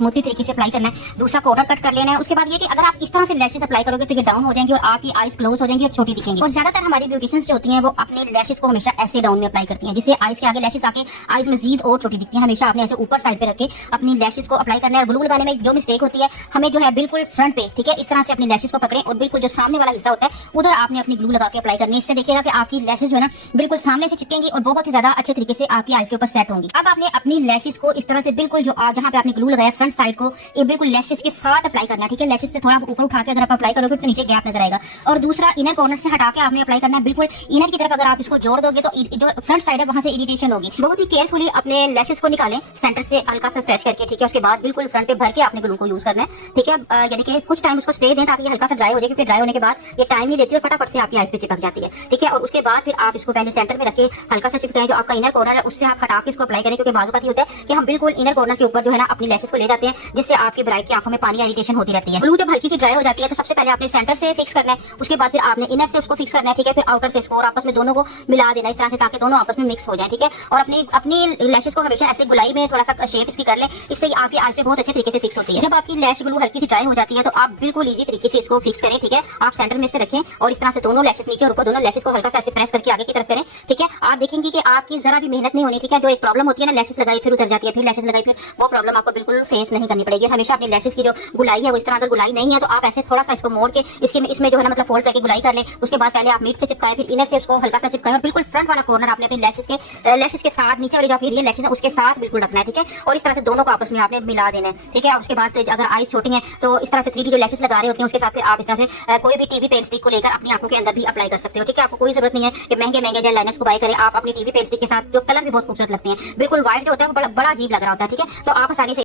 Smoothly तरीके से apply करना है। दूसरा कॉर्नर कट कर लेना है। उसके बाद ये कि अगर आप इस तरह से लैशेस अप्लाई करोगे तो ये डाउन हो जाएंगी और आपकी आईज क्लोज हो जाएंगी और छोटी दिखेंगी। और ज्यादातर हमारी ब्यूटिशियंस जो होती हैं वो अपने लैशेस को हमेशा ऐसे डाउन में अप्लाई करती हैं, जिससे आईज के आगे लैशेस आके आईज मजीद और छोटी दिखती है। हमेशा आपने ऐसे ऊपर साइड पे रख के अपनी लैशेस को अप्लाई करना है। और ग्लू लगाने में जो मिस्टेक होती है, हमें जो है बिल्कुल फ्रंट पे, ठीक है, इस तरह से अपनी लैशेस को पकड़ें और बिल्कुल जो सामने वाला हिस्सा होता है उधर आपने अपनी ग्लू लगा के अप्लाई करनी है। इससे देखिएगा कि आपकी लैशेस जो है ना बिल्कुल सामने से चिपकेंगी और बहुत ही ज्यादा अच्छे तरीके से आपकी आईज के ऊपर सेट होंगी। अब आपने अपनी लैशेस को इस तरह से बिल्कुल जो जहां पे आपने ग्लू लगाया फ्रंट साइड को, ये बिल्कुल लैशेस के साथ अप्लाई करना है, ठीक है। लैशेस से थोड़ा ऊपर उठा के अगर आप अप्लाई करोगे तो नीचे गैप नजर आएगा। और दूसरा इनर कॉर्नर से हटा के आपने अप्लाई करना है बिल्कुल इनर की तरफ। अगर आप इसको जोड़ दोगे तो जो फ्रंट साइड है वहां से इरिटेशन होगी। बहुत ही केयरफुली अपने लैशेस को निकालें सेंटर से हल्का सा स्ट्रेच करके, ठीक है। उसके बाद बिल्कुल फ्रंट पे भर के आपने ग्लू को यूज करना है, ठीक है। यानी कि कुछ टाइम उसको स्टे दें ताकि हल्का सा ड्राई हो जाए, क्योंकि ड्राई होने के बाद ये टाइम नहीं लेती और फटाफट से आपकी आईज पे चिपक जाती है, ठीक है। और उसके बाद फिर आप इसको पहले सेंटर में रख के हल्का सा चिपकाएं। जो आपका इनर कॉर्नर है उससे आप हटा के इसको अप्लाई करें, क्योंकि बाजू का होता है कि हम बिल्कुल इनर कॉर्नर के ऊपर जो है ना अपनी लैशेस को ले जाते हैं, जिससे आपकी ब्राइड की आंखों में पानी इरिटेशन होती रहती है। ग्लू जब हल्की सी ड्राई हो जाती है तो सबसे पहले आपने सेंटर से फिक्स करना है, उसके बाद फिर आपने इनर से उसको फिक्स करना है, ठीक है। फिर आउटर से इसको और आपस में दोनों को मिला देना इस तरह से, ताकि दोनों आपस में मिक्स हो जाए, ठीक है। और अपनी लैशेस को हमेशा ऐसे गुलाई में थोड़ा सा शेप इसकी कर ले, इससे आपकी आईज पे बहुत अच्छे तरीके से फिक्स होती है। जब आपकी लैश ग्लू हल्की सी ड्राई हो जाती है तो आप बिल्कुल इजी तरीके से इसको फिक्स करें, ठीक है। आप सेंटर में से रखें और इस तरह से दोनों लैशेस नीचे और ऊपर दोनों लैशेस को हल्का सा ऐसे प्रेस करके आगे की तरफ करें, ठीक है। आप देखेंगे कि आपकी जरा भी मेहनत नहीं होनी, ठीक है। जो एक प्रॉब्लम होती है ना, लैशेस लगाई फिर उतर जाती है, फिर लैशेस लगाई फिर, वो प्रॉब्लम आपको बिल्कुल फेस नहीं करनी पड़ेगी। हमेशा अपनी लैशेस की जो गुलाई है वो इस तरह, अगर गुलाई नहीं है तो आप ऐसे थोड़ा सा इसको मोड़ के इसमें जो है ना मतलब फोल्ड करके गुलाई कर लें। उसके बाद पहले आप मिड से चिपकाएं, फिर इनर से उसको हल्का सा चिपकाएं और बिल्कुल फ्रंट वाला कॉर्नर आपने अपनी लैशेस के साथ नीचे वाली जो आपकी रियल लैशेस है उसके साथ बिल्कुल रखना है, ठीक है। और इस तरह से दोनों को आपस में आपने मिला देना है, ठीक है। उसके बाद अगर आईज छोटी है तो इस तरह से 3D जो लैशेस लगा रहे होते हैं उसके साथ फिर आप इस तरह से कोई भी टीवी पेंट स्टिक को लेकर अपनी आंखों के अंदर भी अप्लाई कर सकते हो, ठीक है। आपको कोई जरूरत नहीं है कि महंगे महंगे जेल लाइनर्स को बाय करें। आप अपनी टीवी पेंट स्टिक के साथ जो कलर भी बहुत खूबसूरत लगते हैं, बिल्कुल व्हाइट जो होता है वो बड़ा अजीब लग रहा होता है, ठीक है। तो आप आसानी से